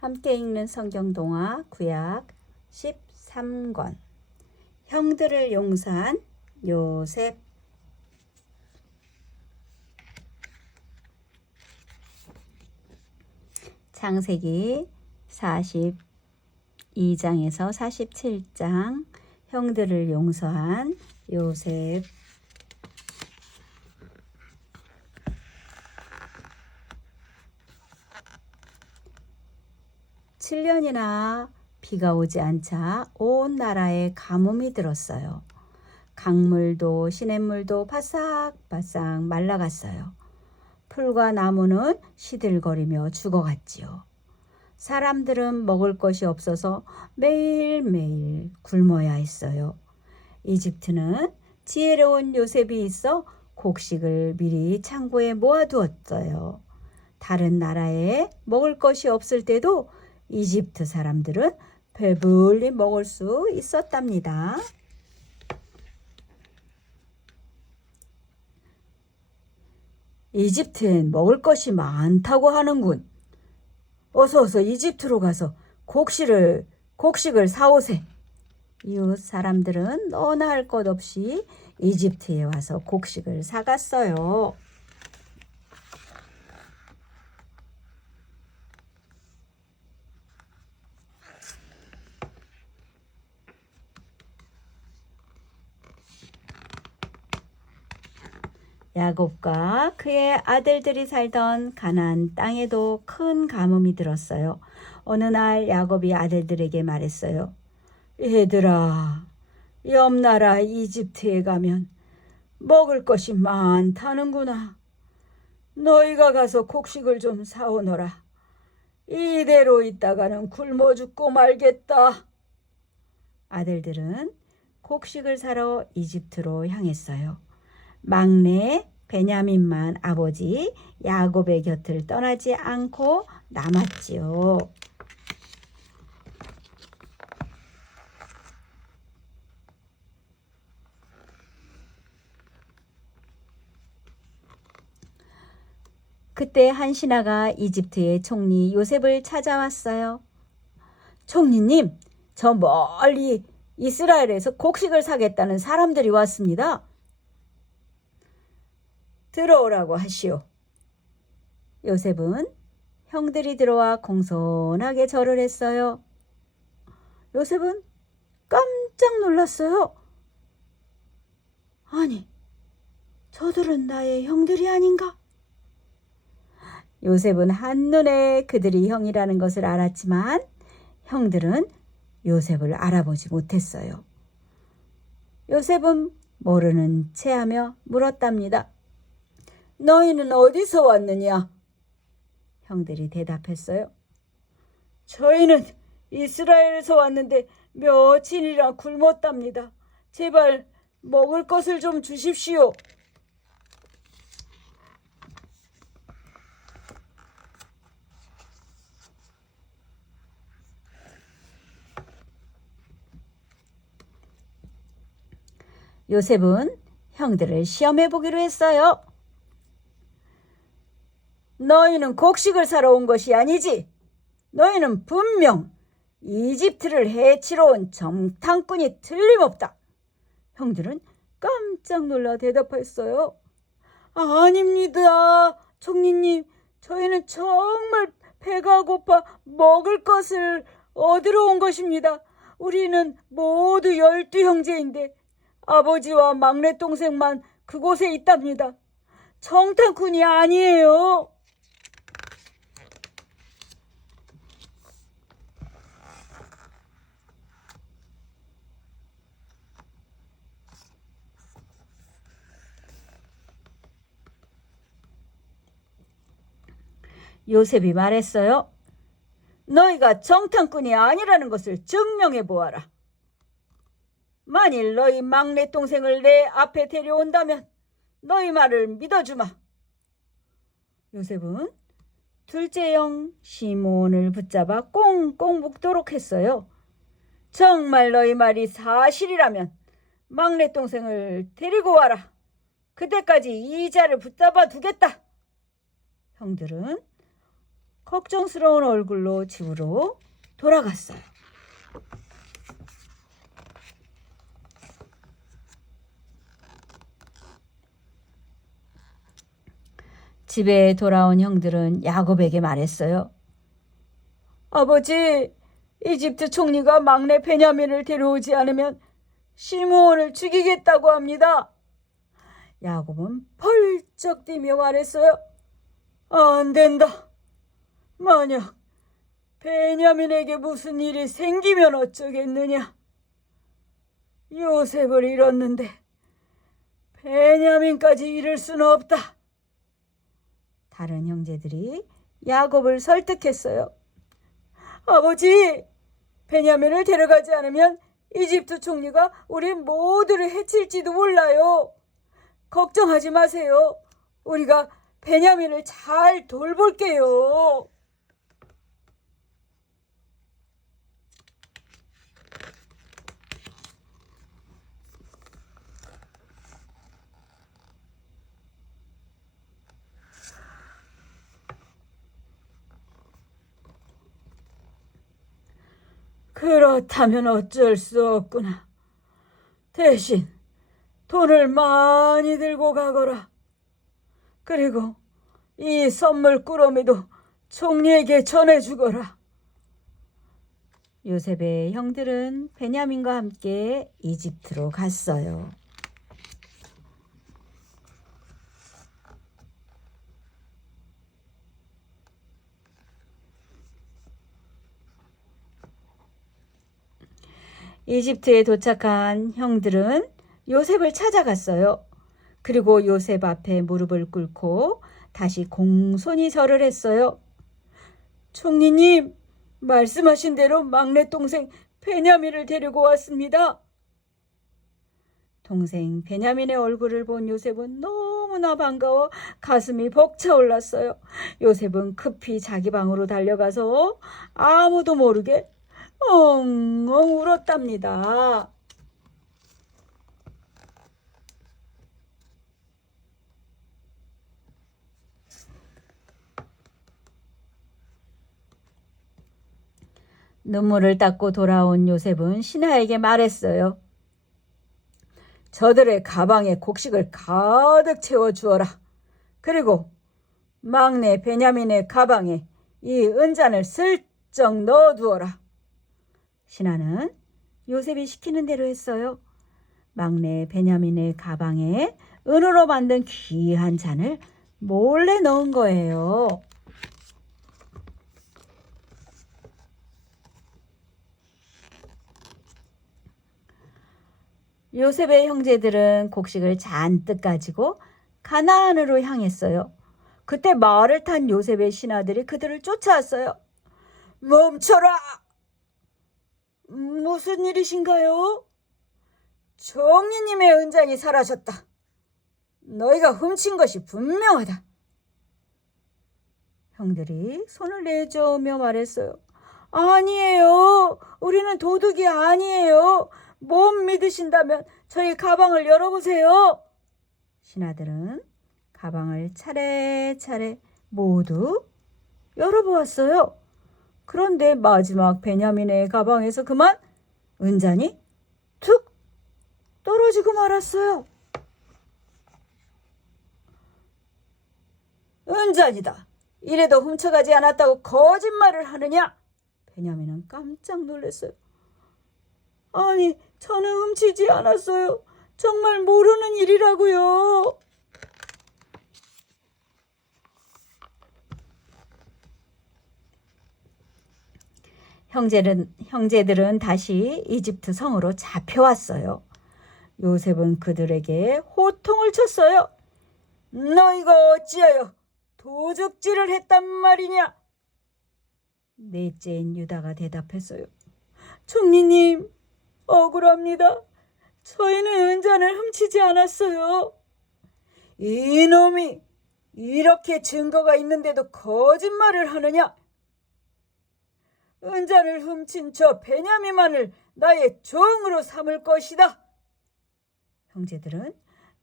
함께 읽는 성경동화 구약 13권 형들을 용서한 요셉. 창세기 42장에서 47장 형들을 용서한 요셉. (7년이나) 비가 오지 않자 온 나라에 가뭄이 들었어요. 강물도 시냇물도 바싹바싹 말라갔어요. 풀과 나무는 시들거리며 죽어갔지요. 사람들은 먹을 것이 없어서 매일매일 굶어야 했어요. 이집트는 지혜로운 요셉이 있어 곡식을 미리 창고에 모아두었어요. 다른 나라에 먹을 것이 없을 때도 이집트 사람들은 배불리 먹을 수 있었답니다. 이집트엔 먹을 것이 많다고 하는군. 어서 이집트로 가서 곡식을 사오세. 이웃 사람들은 너나 할 것 없이 이집트에 와서 곡식을 사갔어요. 야곱과 그의 아들들이 살던 가나안 땅에도 큰 가뭄이 들었어요. 어느 날 야곱이 아들들에게 말했어요. 얘들아, 옆 나라 이집트에 가면 먹을 것이 많다는구나. 너희가 가서 곡식을 좀 사오너라. 이대로 있다가는 굶어 죽고 말겠다. 아들들은 곡식을 사러 이집트로 향했어요. 막내 베냐민만 아버지 야곱의 곁을 떠나지 않고 남았지요. 그때 한 신하가 이집트의 총리 요셉을 찾아왔어요. 총리님, 저 멀리 이스라엘에서 곡식을 사겠다는 사람들이 왔습니다. 들어오라고 하시오. 요셉은 형들이 들어와 공손하게 절을 했어요. 요셉은 깜짝 놀랐어요. 아니, 저들은 나의 형들이 아닌가? 요셉은 한눈에 그들이 형이라는 것을 알았지만 형들은 요셉을 알아보지 못했어요. 요셉은 모르는 체하며 물었답니다. 너희는 어디서 왔느냐? 형들이 대답했어요. 저희는 이스라엘에서 왔는데 며칠이나 굶었답니다. 제발 먹을 것을 좀 주십시오. 요셉은 형들을 시험해 보기로 했어요. 너희는 곡식을 사러 온 것이 아니지. 너희는 분명 이집트를 해치러 온 정탐꾼이 틀림없다. 형들은 깜짝 놀라 대답했어요. 아닙니다, 총리님. 저희는 정말 배가 고파 먹을 것을 얻으러 온 것입니다. 우리는 모두 12형제인데 아버지와 막내 동생만 그곳에 있답니다. 정탐꾼이 아니에요. 요셉이 말했어요. 너희가 정탐꾼이 아니라는 것을 증명해 보아라. 만일 너희 막내 동생을 내 앞에 데려온다면 너희 말을 믿어주마. 요셉은 둘째 형 시몬을 붙잡아 꽁꽁 묶도록 했어요. 정말 너희 말이 사실이라면 막내 동생을 데리고 와라. 그때까지 이 자를 붙잡아 두겠다. 형들은 걱정스러운 얼굴로 집으로 돌아갔어요. 집에 돌아온 형들은 야곱에게 말했어요. 아버지, 이집트 총리가 막내 베냐민을 데려오지 않으면 시므온을 죽이겠다고 합니다. 야곱은 펄쩍 뛰며 말했어요. 안 된다. 만약 베냐민에게 무슨 일이 생기면 어쩌겠느냐. 요셉을 잃었는데 베냐민까지 잃을 수는 없다. 다른 형제들이 야곱을 설득했어요. 아버지, 베냐민을 데려가지 않으면 이집트 총리가 우리 모두를 해칠지도 몰라요. 걱정하지 마세요. 우리가 베냐민을 잘 돌볼게요. 그렇다면 어쩔 수 없구나. 대신 돈을 많이 들고 가거라. 그리고 이 선물 꾸러미도 총리에게 전해주거라. 요셉의 형들은 베냐민과 함께 이집트로 갔어요. 이집트에 도착한 형들은 요셉을 찾아갔어요. 그리고 요셉 앞에 무릎을 꿇고 다시 공손히 절을 했어요. 총리님, 말씀하신 대로 막내 동생 베냐민을 데리고 왔습니다. 동생 베냐민의 얼굴을 본 요셉은 너무나 반가워 가슴이 벅차올랐어요. 요셉은 급히 자기 방으로 달려가서 아무도 모르게 엉엉 울었답니다. 눈물을 닦고 돌아온 요셉은 신하에게 말했어요. 저들의 가방에 곡식을 가득 채워주어라. 그리고 막내 베냐민의 가방에 이 은잔을 슬쩍 넣어두어라. 신하는 요셉이 시키는 대로 했어요. 막내 베냐민의 가방에 은으로 만든 귀한 잔을 몰래 넣은 거예요. 요셉의 형제들은 곡식을 잔뜩 가지고 가나안으로 향했어요. 그때 말을 탄 요셉의 신하들이 그들을 쫓아왔어요. 멈춰라! 무슨 일이신가요? 총리님의 은장이 사라졌다. 너희가 훔친 것이 분명하다. 형들이 손을 내저으며 말했어요. 아니에요. 우리는 도둑이 아니에요. 못 믿으신다면 저희 가방을 열어보세요. 신하들은 가방을 차례차례 모두 열어보았어요. 그런데 마지막 베냐민의 가방에서 그만 은잔이 툭 떨어지고 말았어요. 은잔이다. 이래도 훔쳐가지 않았다고 거짓말을 하느냐? 베냐민은 깜짝 놀랐어요. 아니, 저는 훔치지 않았어요. 정말 모르는 일이라고요. 형제들은 다시 이집트 성으로 잡혀왔어요. 요셉은 그들에게 호통을 쳤어요. 너희가 어찌하여 도적질을 했단 말이냐? 넷째인 유다가 대답했어요. 총리님, 억울합니다. 저희는 은잔을 훔치지 않았어요. 이놈이 이렇게 증거가 있는데도 거짓말을 하느냐? 은잔을 훔친 저 베냐민만을 나의 종으로 삼을 것이다. 형제들은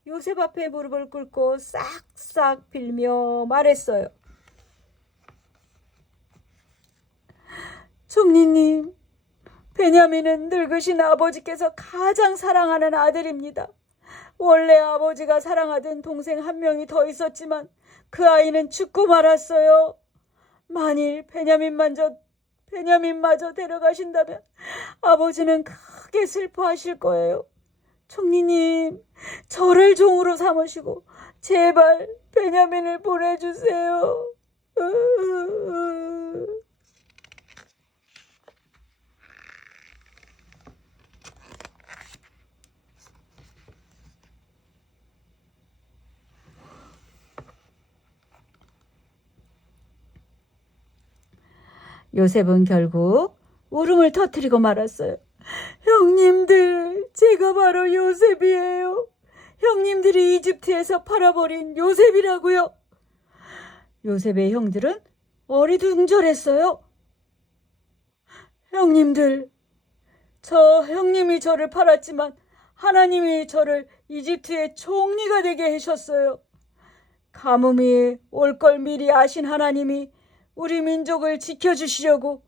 요셉 앞에 무릎을 꿇고 싹싹 빌며 말했어요. 총리님, 베냐민은 늙으신 아버지께서 가장 사랑하는 아들입니다. 원래 아버지가 사랑하던 동생 한 명이 더 있었지만 그 아이는 죽고 말았어요. 만일 베냐민마저 데려가신다면 아버지는 크게 슬퍼하실 거예요. 총리님, 저를 종으로 삼으시고 제발 베냐민을 보내주세요. 요셉은 결국 울음을 터뜨리고 말았어요. 형님들, 제가 바로 요셉이에요. 형님들이 이집트에서 팔아버린 요셉이라고요. 요셉의 형들은 어리둥절했어요. 형님들, 형님이 저를 팔았지만 하나님이 저를 이집트의 총리가 되게 하셨어요. 가뭄이 올 걸 미리 아신 하나님이 우리 민족을 지켜주시려고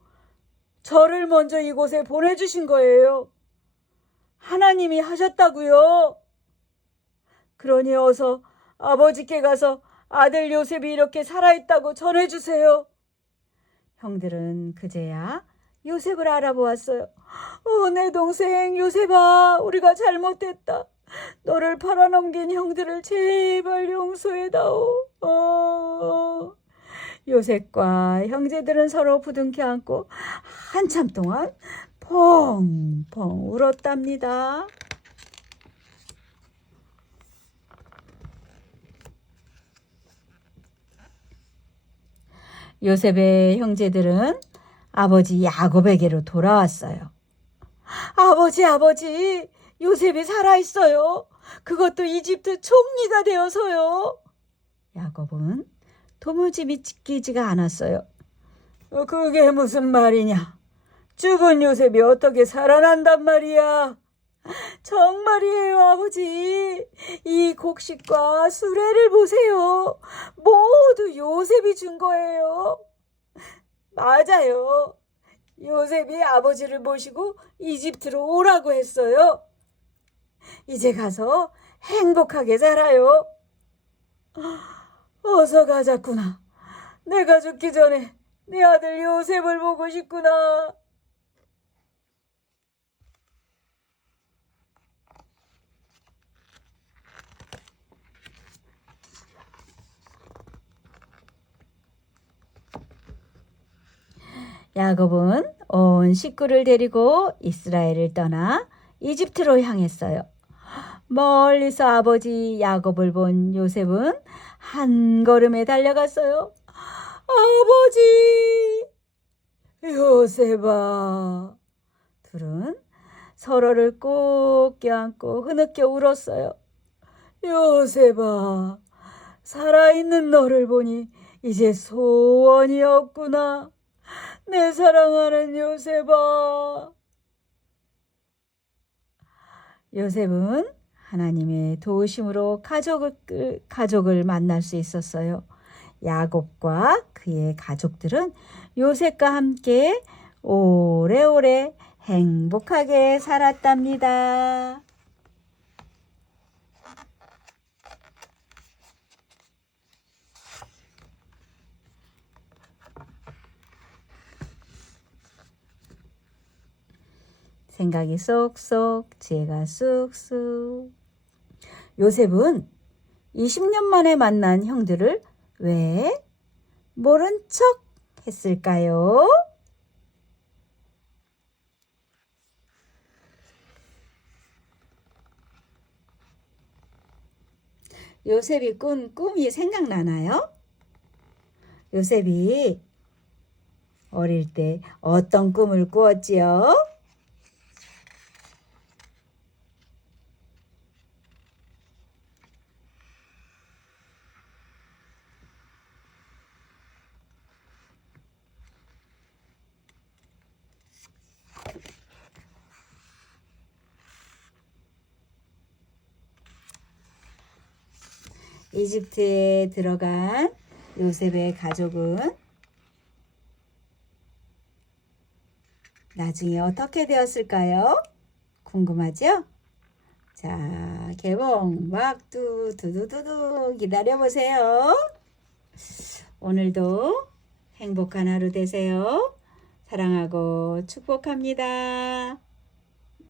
저를 먼저 이곳에 보내주신 거예요. 하나님이 하셨다고요. 그러니 어서 아버지께 가서 아들 요셉이 이렇게 살아있다고 전해주세요. 형들은 그제야 요셉을 알아보았어요. 내 동생 요셉아, 우리가 잘못됐다. 너를 팔아넘긴 형들을 제발 용서해다오. 요셉과 형제들은 서로 부둥켜 안고 한참 동안 펑펑 울었답니다. 요셉의 형제들은 아버지 야곱에게로 돌아왔어요. 아버지, 요셉이 살아있어요. 그것도 이집트 총리가 되어서요. 야곱은 도무지 믿기지가 않았어요. 그게 무슨 말이냐? 죽은 요셉이 어떻게 살아난단 말이야? 정말이에요, 아버지. 이 곡식과 수레를 보세요. 모두 요셉이 준 거예요. 맞아요. 요셉이 아버지를 모시고 이집트로 오라고 했어요. 이제 가서 행복하게 살아요. 어서 가자꾸나. 내가 죽기 전에 내 아들 요셉을 보고 싶구나. 야곱은 온 식구를 데리고 이스라엘을 떠나 이집트로 향했어요. 멀리서 아버지 야곱을 본 요셉은 한 걸음에 달려갔어요. 아버지! 요셉아! 둘은 서로를 꼭 껴안고 흐느껴 울었어요. 요셉아, 살아있는 너를 보니 이제 소원이 없구나. 내 사랑하는 요셉아. 요셉은 하나님의 도우심으로 가족을 만날 수 있었어요. 야곱과 그의 가족들은 요셉과 함께 오래오래 행복하게 살았답니다. 생각이 쏙쏙, 지혜가 쑥쑥. 요셉은 20년 만에 만난 형들을 왜 모른 척 했을까요? 요셉이 꾼 꿈이 생각나나요? 요셉이 어릴 때 어떤 꿈을 꾸었지요? 이집트에 들어간 요셉의 가족은 나중에 어떻게 되었을까요? 궁금하죠? 자, 개봉 막두 두두두두 기다려보세요. 오늘도 행복한 하루 되세요. 사랑하고 축복합니다.